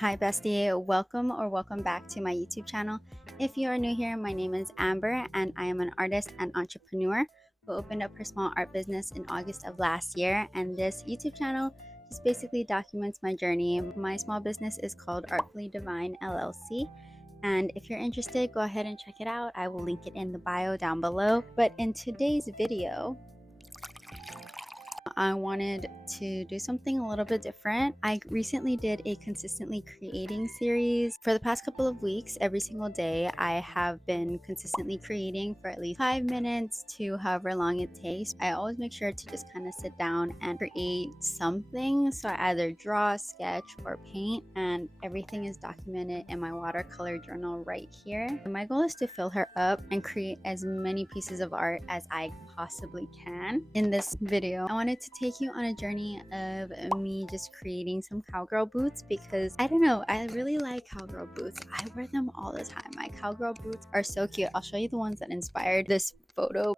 Hi Bestie, welcome back to my YouTube channel. If you are new here, my name is Amber and I am an artist and entrepreneur who opened up her small art business in August of last year, and this YouTube channel just basically documents my journey. My small business is called Artfully Divine LLC, and if you're interested, go ahead and check it out. I will link it in the bio down below. But in today's video, I wanted to do something a little bit different. I recently did a consistently creating series. For the past couple of weeks, every single day, I have been consistently creating for at least 5 minutes to however long it takes. I always make sure to just kind of sit down and create something. So I either draw, sketch, or paint, and everything is documented in my watercolor journal right here. And my goal is to fill her up and create as many pieces of art as I possibly can. In this video, I wanted to take you on a journey of me just creating some cowgirl boots because I don't know, I really like cowgirl boots. I wear them all the time. My cowgirl boots are so cute. I'll show you the ones that inspired this photo.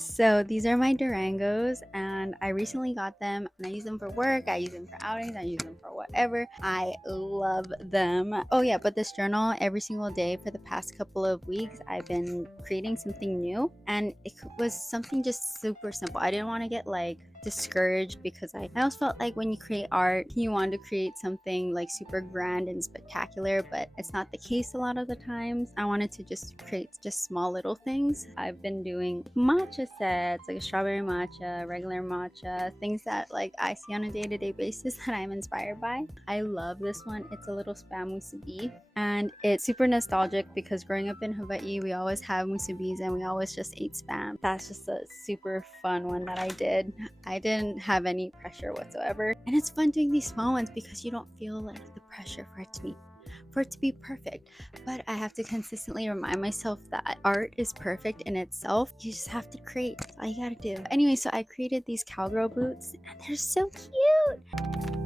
So these are my Durangos and I recently got them and I use them for work, I use them for outings, I use them for whatever. I love them. Oh yeah, but this journal, every single day for the past couple of weeks, I've been creating something new, and it was something just super simple. I didn't want to get like discouraged because I always felt like when you create art, you want to create something like super grand and spectacular, but it's not the case a lot of the times. I wanted to just create just small little things. I've been doing matcha sets, like a strawberry matcha, regular matcha, things that like I see on a day-to-day basis that I'm inspired by. I love this one. It's a little spam musubi and it's super nostalgic because growing up in Hawaii, we always have musubis and we always just ate spam. That's just a super fun one that I did. I didn't have any pressure whatsoever, and it's fun doing these small ones because you don't feel like the pressure for it to be perfect. But I have to consistently remind myself that art is perfect in itself. You just have to create. That's all you gotta do. Anyway, so I created these cowgirl boots and they're so cute.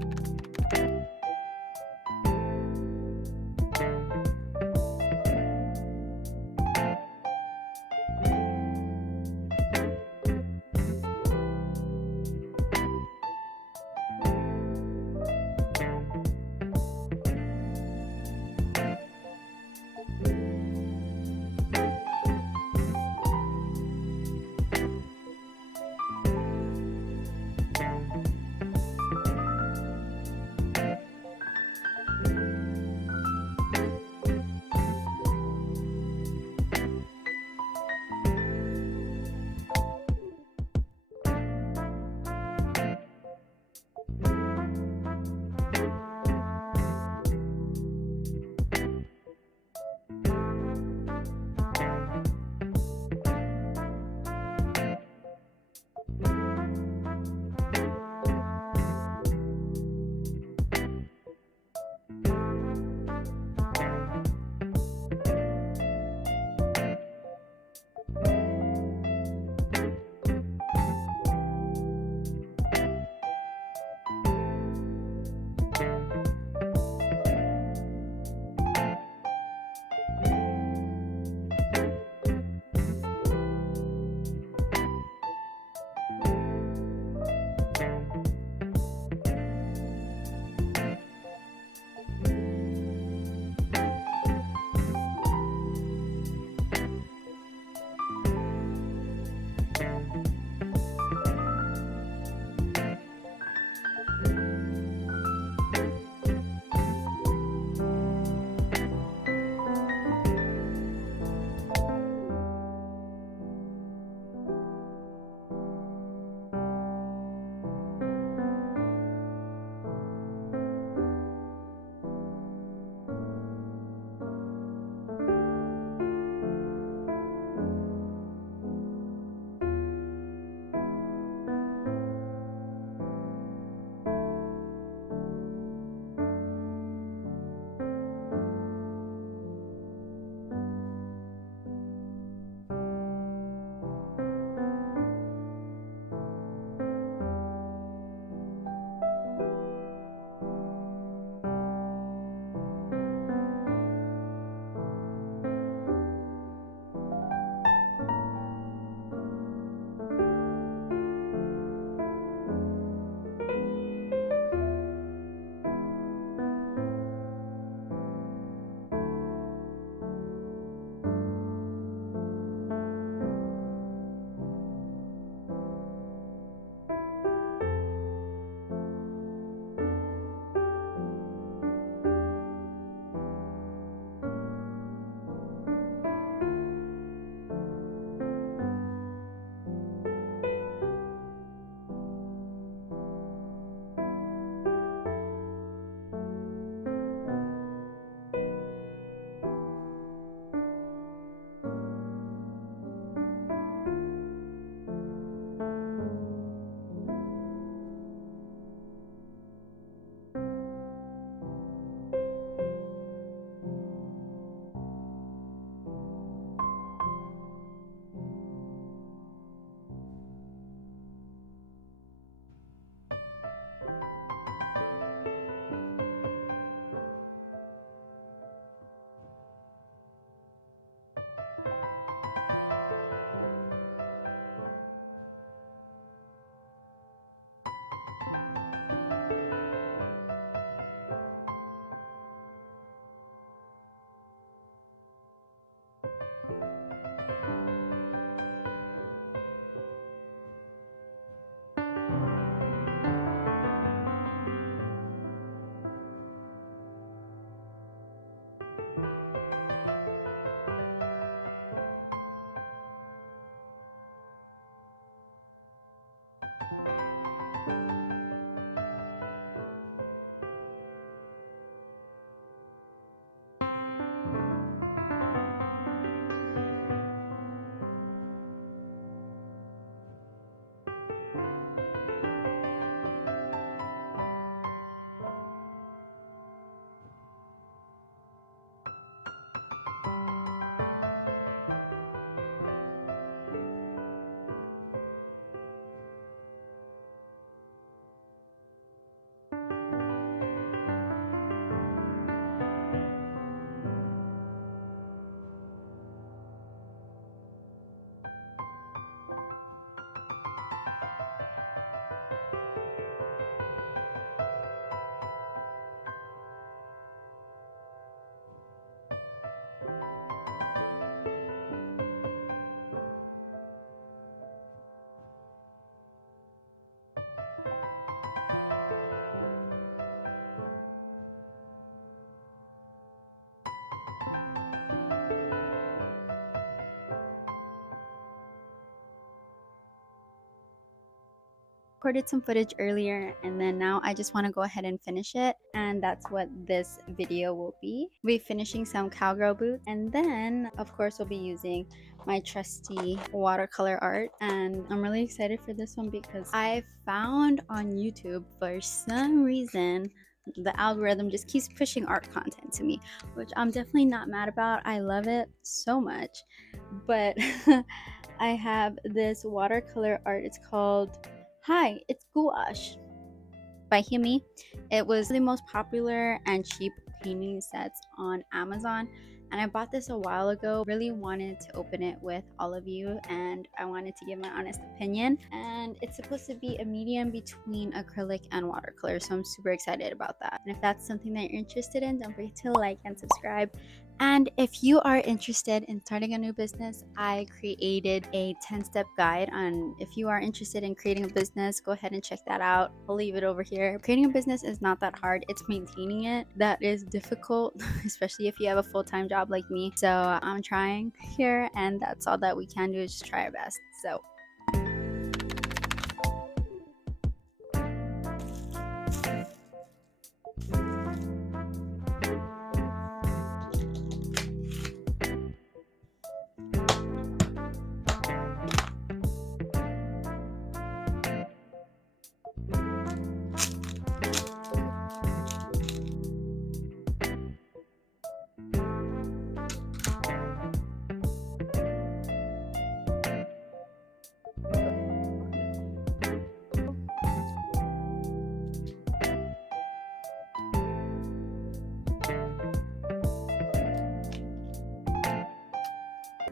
Recorded some footage earlier, and then now I just want to go ahead and finish it, and that's what this video will be. We'll be finishing some cowgirl boots, and then of course we'll be using my trusty watercolor art. And I'm really excited for this one because I found on YouTube, for some reason, the algorithm just keeps pushing art content to me, which I'm definitely not mad about. I love it so much. But I have this watercolor art. It's called Hi, it's Gouache by Hiii. It was the most popular and cheap painting sets on Amazon, and I bought this a while ago. Really wanted to open it with all of you, and I wanted to give my honest opinion. And it's supposed to be a medium between acrylic and watercolor, so I'm super excited about that. And if that's something that you're interested in, don't forget to like and subscribe. And if you are interested in starting a new business, I created a 10-step guide on if you are interested in creating a business, go ahead and check that out. I'll leave it over here. Creating a business is not that hard. It's maintaining it that is difficult, especially if you have a full-time job like me. So I'm trying here, and that's all that we can do is just try our best. So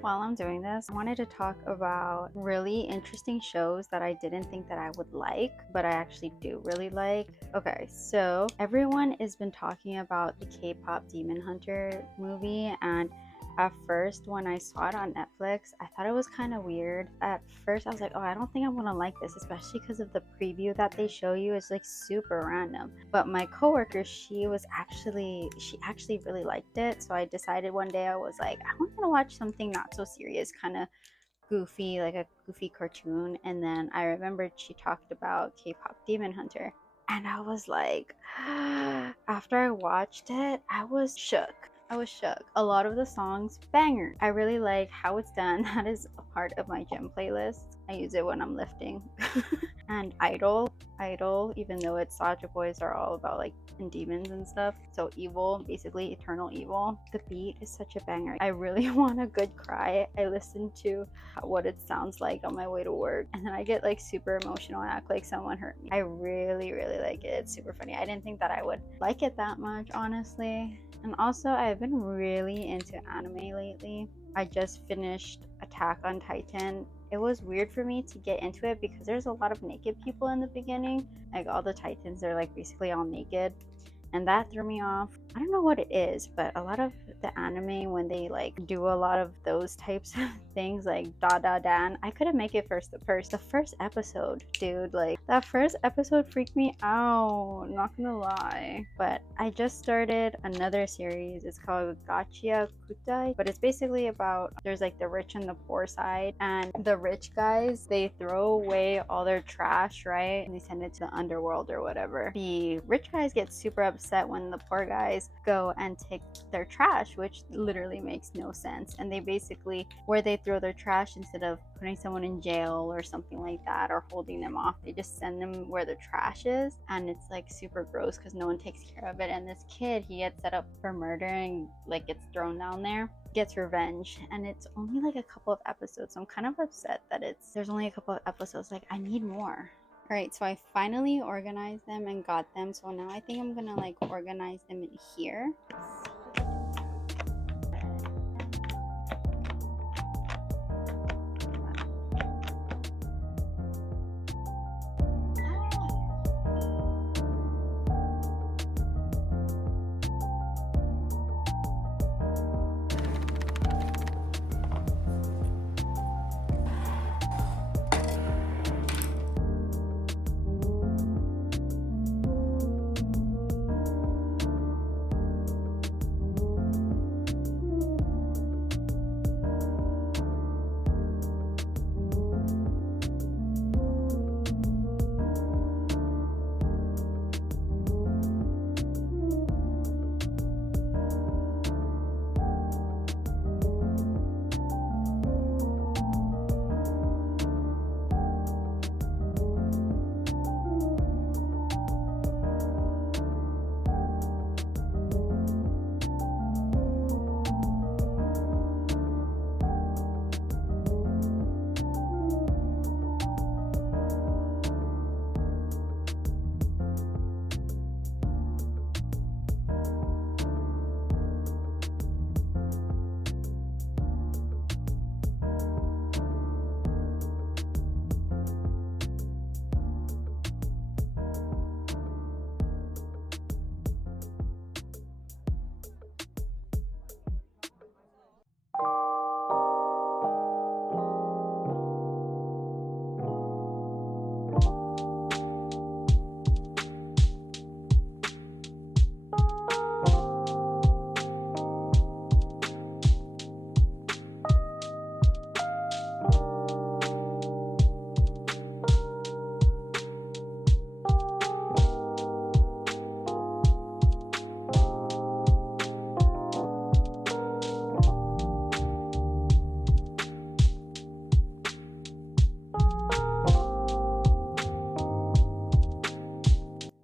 while I'm doing this, I wanted to talk about really interesting shows that I didn't think that I would like, but I actually do really like. Okay, so everyone has been talking about the K-pop Demon Hunter movie, and at first when I saw it on Netflix, I thought it was kind of weird. At first I was like, oh, I don't think I'm gonna like this, especially because of the preview that they show you is like super random. But my coworker, she actually really liked it, so I decided one day, I was like, I'm gonna watch something not so serious, kind of goofy, like a goofy cartoon. And then I remembered she talked about K-pop Demon Hunter, and I was like, after I watched it, I was shook. A lot of the songs, banger. I really like how it's done. That is a part of my gym playlist. I use it when I'm lifting. And Idol, even though it's Saja Boys are all about like and demons and stuff. So evil, basically eternal evil. The beat is such a banger. I really want a good cry. I listen to what it sounds like on my way to work, and then I get like super emotional and act like someone hurt me. I really like it. It's super funny. I didn't think that I would like it that much, honestly. And also, I've been really into anime lately. I just finished Attack on Titan. It was weird for me to get into it because there's a lot of naked people in the beginning. Like all the Titans are like basically all naked. and that threw me off. I don't know what it is, but a lot of the anime, when they like do a lot of those types of things like da da dan, I couldn't make it the first episode, dude. Like that first episode freaked me out, not gonna lie. But I just started another series. It's called Gachiakuta, but it's basically about, there's like the rich and the poor side, and the rich guys, they throw away all their trash, right, and they send it to the underworld or whatever. The rich guys get super upset when the poor guys go and take their trash, which literally makes no sense. And they basically, where they throw their trash, instead of putting someone in jail or something like that or holding them off, they just send them where the trash is, and it's like super gross because no one takes care of it. And this kid, he gets set up for murder and like gets thrown down there, gets revenge, and it's only like a couple of episodes, so I'm kind of upset that there's only a couple of episodes. Like I need more. All right, so I finally organized them and got them, so now I think I'm gonna like organize them in here.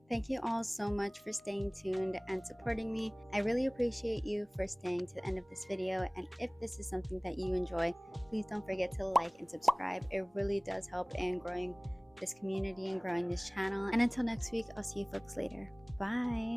Thank you all so much for staying tuned and supporting me. I really appreciate you for staying to the end of this video, and if this is something that you enjoy, please don't forget to like and subscribe. It really does help in growing this community and growing this channel. And until next week, I'll see you folks later. Bye.